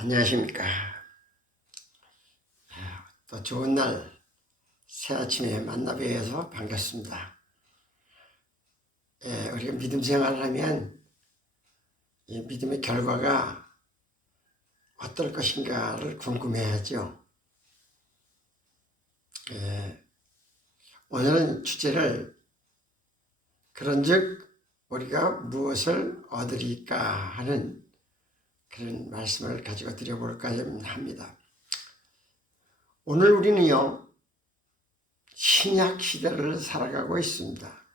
안녕하십니까. 또 좋은 날, 새 아침에 만나 뵈어서 반갑습니다. 우리가 믿음 생활을 하면 이 믿음의 결과가 어떨 것인가를 궁금해하죠. 오늘은 주제를 그런즉 우리가 무엇을 얻으리까 하는 그런 말씀을 가지고 드려볼까 합니다. 오늘 우리는요, 신약 시대를 살아가고 있습니다.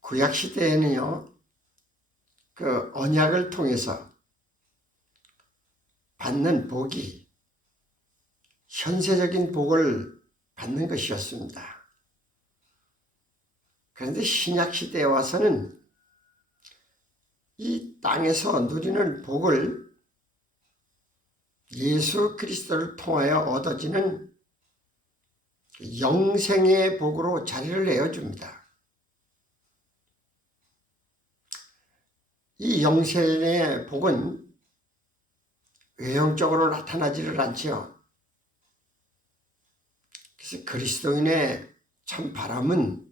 구약 시대에는요, 그 언약을 통해서 받는 복이 현세적인 복을 받는 것이었습니다. 그런데 신약 시대에 와서는 이 땅에서 누리는 복을 예수 그리스도를 통하여 얻어지는 영생의 복으로 자리를 내어줍니다. 이 영생의 복은 외형적으로 나타나지를 않지요. 그래서 그리스도인의 참 바람은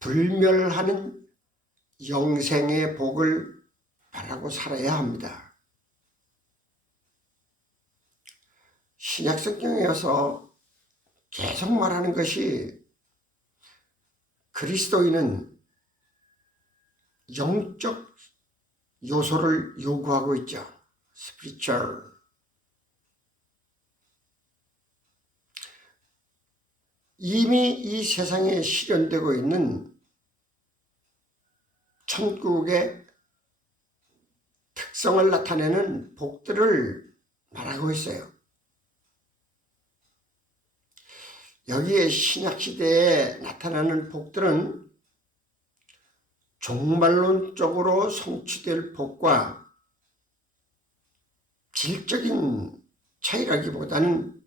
불멸하는 영생의 복을 바라고 살아야 합니다. 신약 성경에서 계속 말하는 것이 그리스도인은 영적 요소를 요구하고 있죠. 스피리추얼. 이미 이 세상에 실현되고 있는 천국의 특성을 나타내는 복들을 말하고 있어요. 여기에 신약시대에 나타나는 복들은 종말론적으로 성취될 복과 질적인 차이라기보다는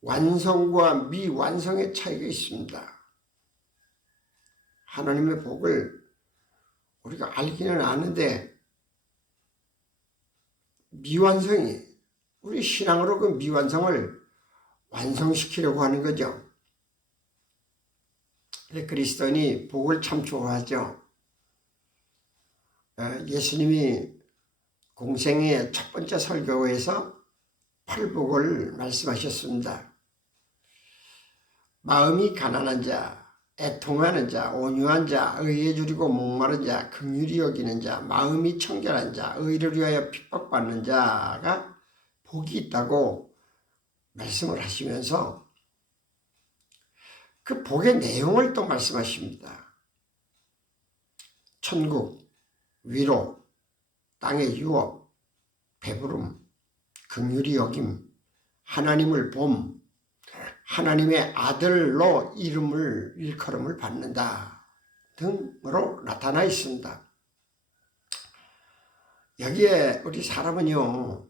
완성과 미완성의 차이가 있습니다. 하나님의 복을 우리가 알기는 아는데 미완성이, 우리 신앙으로 그 미완성을 완성시키려고 하는 거죠. 그리스도인이 복을 참 좋아하죠. 예수님이 공생의 첫 번째 설교에서 팔복을 말씀하셨습니다. 마음이 가난한 자, 애통하는 자, 온유한 자, 의에 줄이고 목마른 자, 긍휼히 여기는 자, 마음이 청결한 자, 의를 위하여 핍박받는 자가 복이 있다고 말씀을 하시면서 그 복의 내용을 또 말씀하십니다. 천국, 위로, 땅의 유업, 배부름, 긍휼히 여김, 하나님을 봄, 하나님의 아들로 이름을 일컬음을 받는다 등으로 나타나 있습니다. 여기에 우리 사람은요,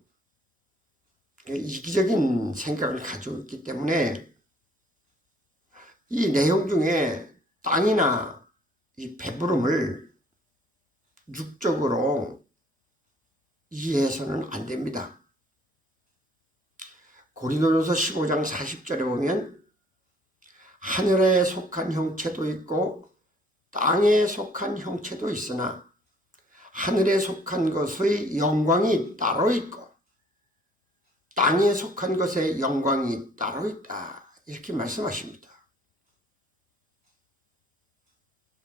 이기적인 생각을 가지고 있기 때문에 이 내용 중에 땅이나 이 배부름을 육적으로 이해해서는 안 됩니다. 고린도전서 15장 40절에 보면 하늘에 속한 형체도 있고 땅에 속한 형체도 있으나 하늘에 속한 것의 영광이 따로 있고 땅에 속한 것의 영광이 따로 있다. 이렇게 말씀하십니다.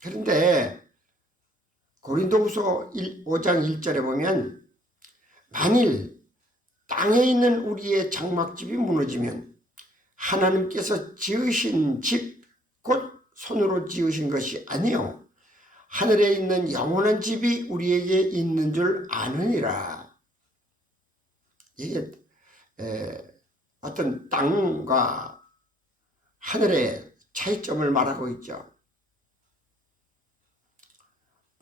그런데 고린도후서 5장 1절에 보면 만일 땅에 있는 우리의 장막집이 무너지면 하나님께서 지으신 집, 곧 손으로 지으신 것이 아니요 하늘에 있는 영원한 집이 우리에게 있는 줄 아느니라. 이게 어떤 땅과 하늘의 차이점을 말하고 있죠.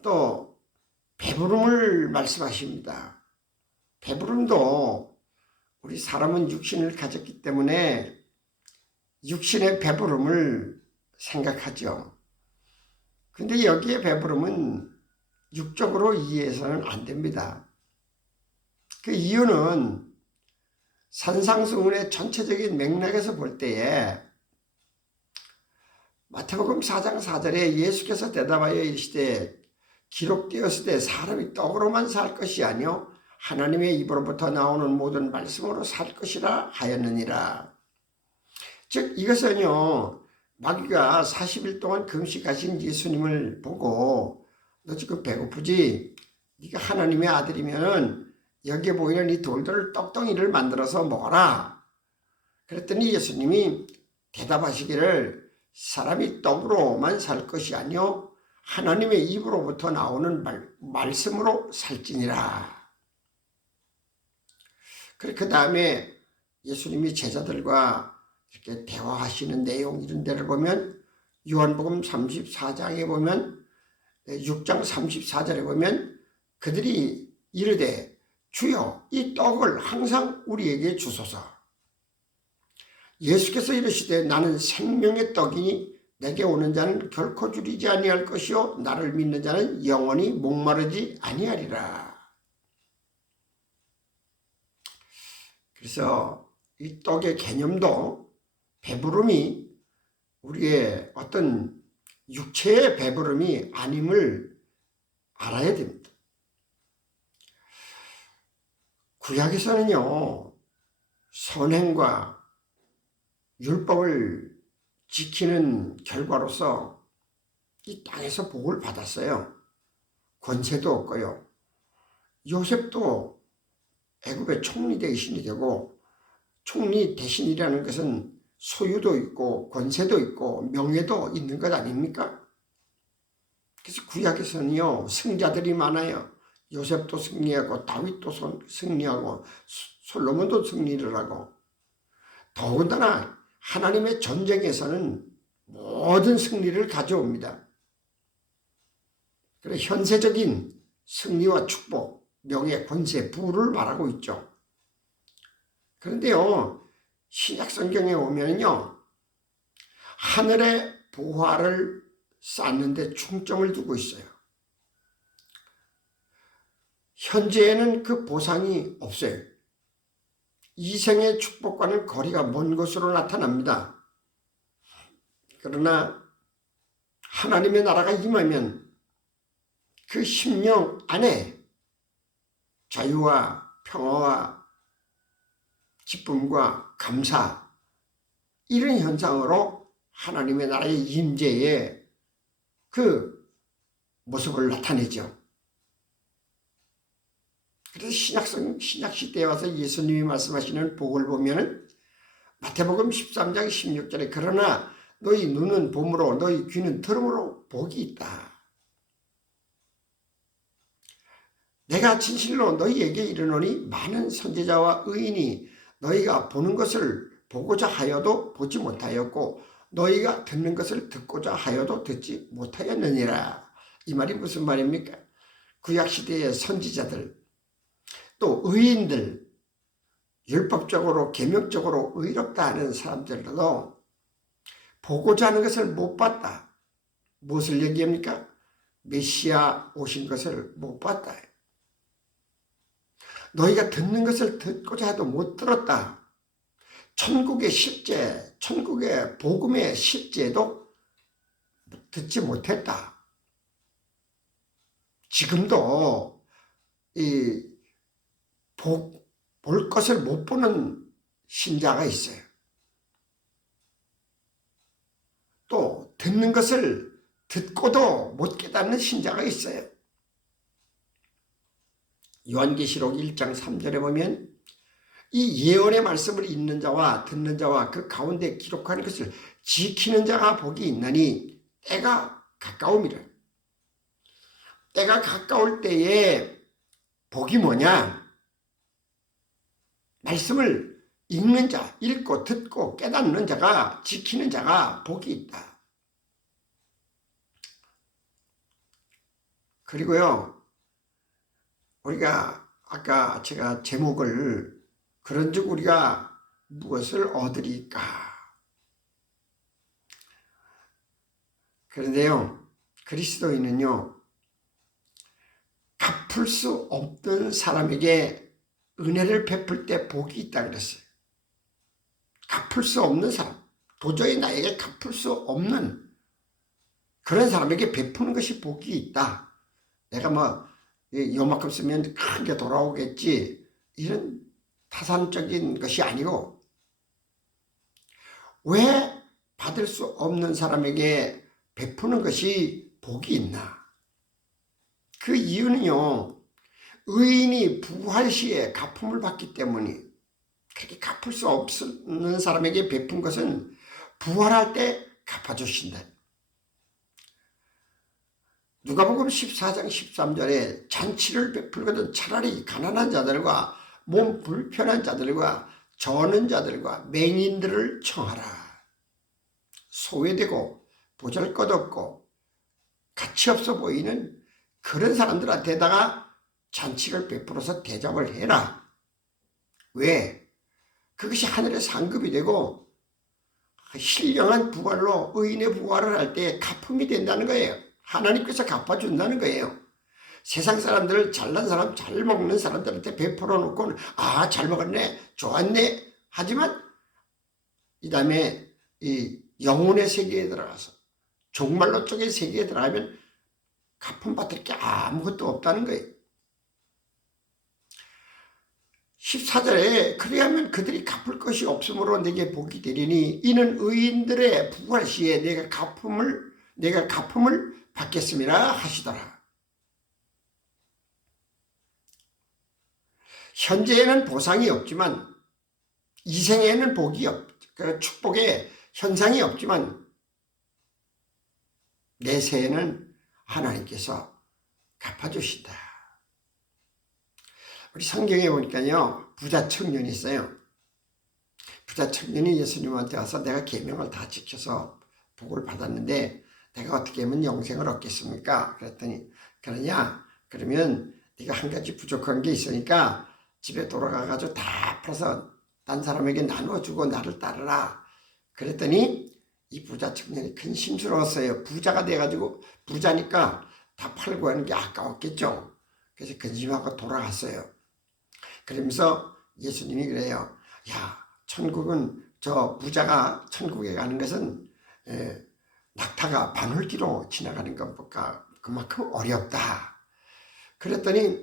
또 배부름을 말씀하십니다. 배부름도 우리 사람은 육신을 가졌기 때문에 육신의 배부름을 생각하죠. 근데 여기에 배부름은 육적으로 이해해서는 안 됩니다. 그 이유는 산상수훈의 전체적인 맥락에서 볼 때에 마태복음 4장 4절에 예수께서 대답하여 이르시되 기록되었을 때 사람이 떡으로만 살 것이 아니요 하나님의 입으로부터 나오는 모든 말씀으로 살 것이라 하였느니라. 즉 이것은요, 마귀가 40일 동안 금식하신 예수님을 보고 너 지금 배고프지? 네가 하나님의 아들이면은 여기에 보이는 이 돌들을 떡덩이를 만들어서 먹어라. 그랬더니 예수님이 대답하시기를 사람이 떡으로만 살 것이 아니요 하나님의 입으로부터 나오는 말씀으로 살지니라. 그 다음에 예수님이 제자들과 이렇게 대화하시는 내용 이런 데를 보면 요한복음 34장에 보면 6장 34절에 보면 그들이 이르되 주여 이 떡을 항상 우리에게 주소서. 예수께서 이르시되 나는 생명의 떡이니 내게 오는 자는 결코 줄이지 아니할 것이요 나를 믿는 자는 영원히 목마르지 아니하리라. 그래서 이 떡의 개념도 배부름이 우리의 어떤 육체의 배부름이 아님을 알아야 됩니다. 구약에서는요, 선행과 율법을 지키는 결과로서 이 땅에서 복을 받았어요. 권세도 없고요. 요셉도 애굽의 총리 대신이 되고, 총리 대신이라는 것은 소유도 있고 권세도 있고 명예도 있는 것 아닙니까? 그래서 구약에서는요, 승자들이 많아요. 요셉도 승리하고 다윗도 승리하고 솔로몬도 승리를 하고, 더군다나 하나님의 전쟁에서는 모든 승리를 가져옵니다. 그래 현세적인 승리와 축복, 명예, 권세, 부를 말하고 있죠. 그런데요, 신약 성경에 오면요, 하늘의 보화를 쌓는 데 중점을 두고 있어요. 현재에는 그 보상이 없어요. 이생의 축복과는 거리가 먼 것으로 나타납니다. 그러나 하나님의 나라가 임하면 그 심령 안에 자유와 평화와 기쁨과 감사, 이런 현상으로 하나님의 나라의 임재의 그 모습을 나타내죠. 그래서 신약시대에 와서 예수님이 말씀하시는 복을 보면 마태복음 13장 16절에 그러나 너희 눈은 봄으로 너희 귀는 들음으로 복이 있다. 내가 진실로 너희에게 이르노니 많은 선지자와 의인이 너희가 보는 것을 보고자 하여도 보지 못하였고 너희가 듣는 것을 듣고자 하여도 듣지 못하였느니라. 이 말이 무슨 말입니까? 구약시대의 선지자들, 또 의인들, 율법적으로 계명적으로 의롭다 하는 사람들도 보고자 하는 것을 못 봤다. 무엇을 얘기합니까? 메시아 오신 것을 못 봤다. 너희가 듣는 것을 듣고자 해도 못 들었다. 천국의 실제, 천국의 복음의 실제도 듣지 못했다. 지금도 볼 것을 못 보는 신자가 있어요. 또 듣는 것을 듣고도 못 깨닫는 신자가 있어요. 요한계시록 1장 3절에 보면 이 예언의 말씀을 읽는 자와 듣는 자와 그 가운데 기록하는 것을 지키는 자가 복이 있나니 때가 가까움이라. 때가 가까울 때에 복이 뭐냐? 말씀을 읽는 자, 읽고 듣고 깨닫는 자가, 지키는 자가 복이 있다. 그리고요, 우리가 아까 제가 제목을 그런즉 우리가 무엇을 얻으리까? 그런데요, 그리스도인은요, 갚을 수 없는 사람에게 은혜를 베풀 때 복이 있다 그랬어요. 갚을 수 없는 사람, 도저히 나에게 갚을 수 없는 그런 사람에게 베푸는 것이 복이 있다. 내가 뭐 요만큼 쓰면 크게 돌아오겠지, 이런 타산적인 것이 아니고, 왜 받을 수 없는 사람에게 베푸는 것이 복이 있나? 그 이유는요, 의인이 부활 시에 갚음을 받기 때문에, 그렇게 갚을 수 없는 사람에게 베푼 것은 부활할 때 갚아주신다. 누가복음 14장 13절에 잔치를 베풀거든 차라리 가난한 자들과 몸 불편한 자들과 저는 자들과 맹인들을 청하라. 소외되고 보잘것없고 가치없어 보이는 그런 사람들한테다가 잔치를 베풀어서 대접을 해라. 왜? 그것이 하늘의 상급이 되고 신령한 부활로 의인의 부활을 할 때 갚음이 된다는 거예요. 하나님께서 갚아준다는 거예요. 세상 사람들, 잘난 사람, 잘 먹는 사람들한테 베풀어 놓고 잘 먹었네, 좋았네 하지만 이 다음에 이 영혼의 세계에 들어가서 종말로 쪽의 세계에 들어가면 갚음 받을 게 아무것도 없다는 거예요. 14절에 그리하면 그들이 갚을 것이 없으므로 내게 복이 되리니 이는 의인들의 부활 시에 내가 갚음을 받겠음이라 하시더라. 현재에는 보상이 없지만, 이생에는 복이 축복의 현상이 없지만, 내세에는 하나님께서 갚아주신다. 우리 성경에 보니까요, 부자 청년이 있어요. 부자 청년이 예수님한테 와서 내가 계명을 다 지켜서 복을 받았는데 내가 어떻게 하면 영생을 얻겠습니까? 그랬더니, 그러면 네가 한 가지 부족한 게 있으니까 집에 돌아가가지고 다 풀어서 딴 사람에게 나눠주고 나를 따르라. 그랬더니 이 부자 청년이 근심스러웠어요. 부자가 돼가지고, 부자니까 다 팔고 하는 게 아까웠겠죠. 그래서 근심하고 돌아갔어요. 그러면서 예수님이 그래요. 야, 천국은 저 부자가 천국에 가는 것은 낙타가 바늘기로 지나가는 것보다 그만큼 어렵다. 그랬더니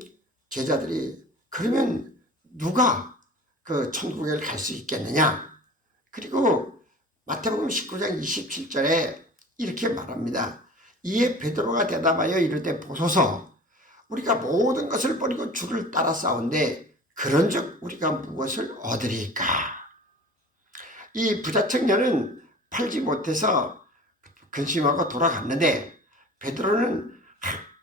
제자들이 그러면 누가 그 천국에 갈 수 있겠느냐? 그리고 마태복음 19장 27절에 이렇게 말합니다. 이에 베드로가 대답하여 이르되 보소서, 우리가 모든 것을 버리고 주를 따라 싸운데 그런즉 우리가 무엇을 얻으리까? 이 부자 청년은 팔지 못해서 근심하고 돌아갔는데, 베드로는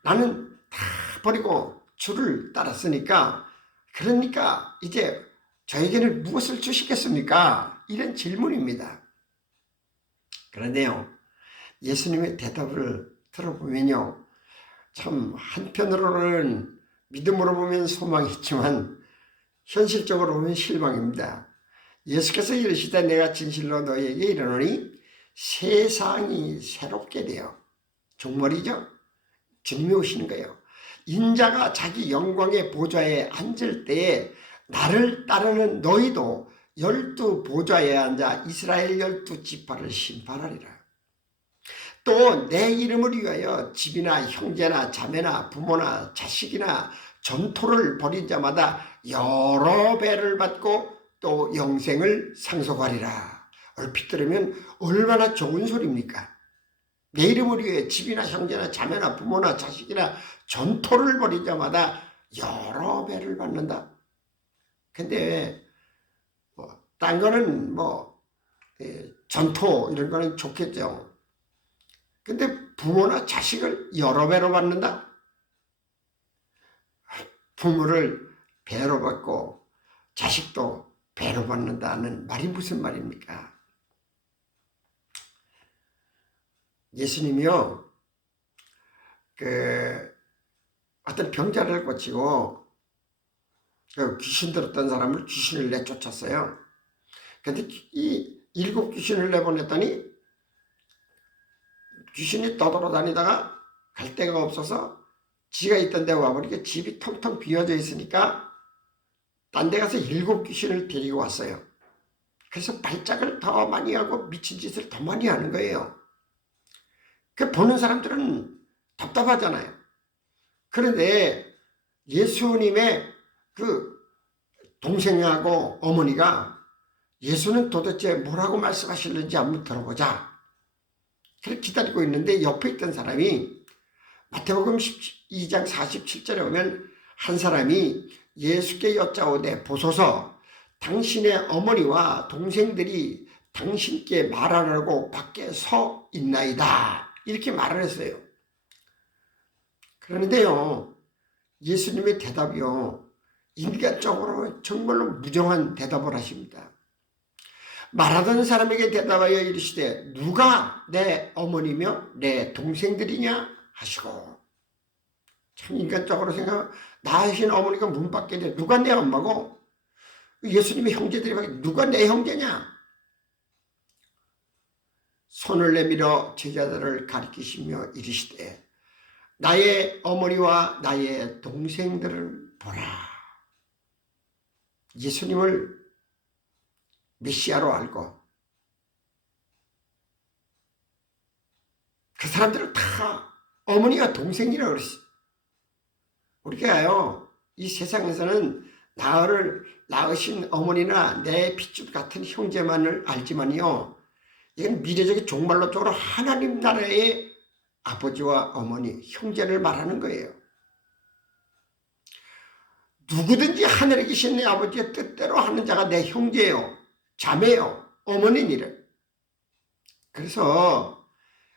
나는 다 버리고 주를 따랐으니까, 그러니까 이제 저에게는 무엇을 주시겠습니까? 이런 질문입니다. 그런데요, 예수님의 대답을 들어보면요, 참 한편으로는 믿음으로 보면 소망이 있지만 현실적으로 보면 실망입니다. 예수께서 이르시되 내가 진실로 너희에게 이르노니 세상이 새롭게 되어, 종말이죠. 주님이 오시는 거예요. 인자가 자기 영광의 보좌에 앉을 때에 나를 따르는 너희도 12 보좌에 앉아 이스라엘 12지파를 심판하리라. 또 내 이름을 위하여 집이나 형제나 자매나 부모나 자식이나 전토를 벌인 자마다 여러 배를 받고 또 영생을 상속하리라. 얼핏 들으면 얼마나 좋은 소리입니까? 내 이름을 위해 집이나 형제나 자매나 부모나 자식이나 전토를 벌인 자마다 여러 배를 받는다. 근데 딴 거는 전토 이런 거는 좋겠죠. 근데 부모나 자식을 여러 배로 받는다? 부모를 배로 받고 자식도 배로 받는다는 말이 무슨 말입니까? 예수님이요, 어떤 병자를 고치고 귀신 들었던 사람을 귀신을 내쫓았어요. 근데 이 7 귀신을 내보냈더니 귀신이 떠돌아다니다가 갈 데가 없어서 지가 있던 데 와보니까 집이 텅텅 비어져 있으니까 딴 데 가서 7귀신을 데리고 왔어요. 그래서 발작을 더 많이 하고 미친 짓을 더 많이 하는 거예요. 그 보는 사람들은 답답하잖아요. 그런데 예수님의 그 동생하고 어머니가 예수는 도대체 뭐라고 말씀하실는지 한번 들어보자. 그렇게 기다리고 있는데 옆에 있던 사람이 마태복음 12장 47절에 보면 한 사람이 예수께 여짜오되 보소서 당신의 어머니와 동생들이 당신께 말하라고 밖에 서 있나이다. 이렇게 말을 했어요. 그런데요, 예수님의 대답이요, 인간적으로 정말로 무정한 대답을 하십니다. 말하던 사람에게 대답하여 이르시되 누가 내 어머니며 내 동생들이냐 하시고, 참 인간적으로 생각하면 나 하신 어머니가 문 밖에 돼 누가 내 엄마고 예수님의 형제들이 막 누가 내 형제냐. 손을 내밀어 제자들을 가리키시며 이르시되 나의 어머니와 나의 동생들을 보라. 예수님을 메시아로 알고 그 사람들을 다 어머니와 동생이라고 그랬어요. 우리가요, 이 세상에서는 나를 낳으신 어머니나 내 핏줄 같은 형제만을 알지만요, 이건 미래적인 종말론 쪽으로 하나님 나라의 아버지와 어머니, 형제를 말하는 거예요. 누구든지 하늘에 계신 내 아버지의 뜻대로 하는 자가 내 형제요, 자매요, 어머니니래. 그래서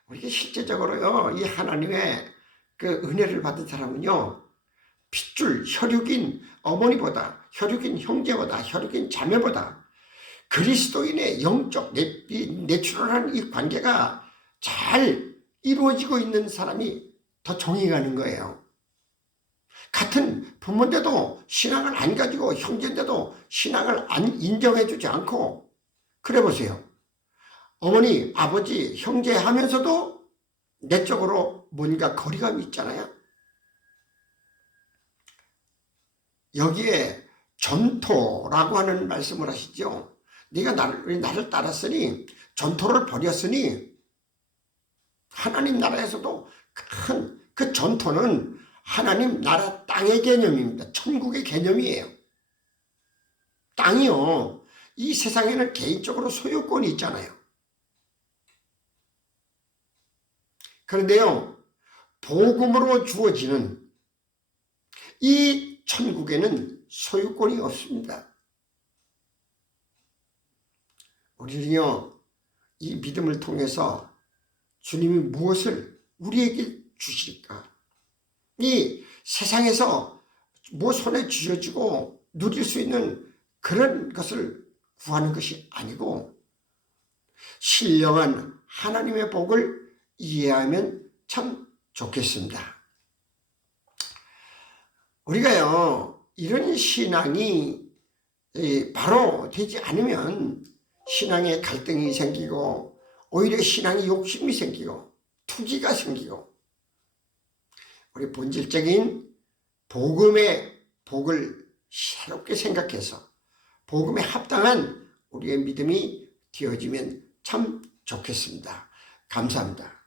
우리가 실제적으로요, 이 하나님의 그 은혜를 받은 사람은요, 핏줄, 혈육인 어머니보다, 혈육인 형제보다, 혈육인 자매보다 그리스도인의 영적 내추럴한 이 관계가 잘 이루어지고 있는 사람이 더 정이 가는 거예요. 같은 부모인데도 신앙을 안 가지고 형제인데도 신앙을 안 인정해주지 않고, 그래 보세요. 어머니, 아버지, 형제 하면서도 내적으로 뭔가 거리감이 있잖아요. 여기에 전토라고 하는 말씀을 하시죠. 네가 나를 따랐으니, 전토를 버렸으니, 하나님 나라에서도 큰 그 전토는 하나님 나라 땅의 개념입니다. 천국의 개념이에요. 땅이요, 이 세상에는 개인적으로 소유권이 있잖아요. 그런데요, 복음으로 주어지는 이 천국에는 소유권이 없습니다. 우리는요, 이 믿음을 통해서 주님이 무엇을 우리에게 주실까? 이 세상에서 뭐 손에 쥐어지고 누릴 수 있는 그런 것을 구하는 것이 아니고 신령한 하나님의 복을 이해하면 참 좋겠습니다. 우리가요, 이런 신앙이 바로 되지 않으면 신앙에 갈등이 생기고 오히려 신앙에 욕심이 생기고 투기가 생기고 우리 본질적인 복음의 복을 새롭게 생각해서 복음에 합당한 우리의 믿음이 되어지면 참 좋겠습니다. 감사합니다.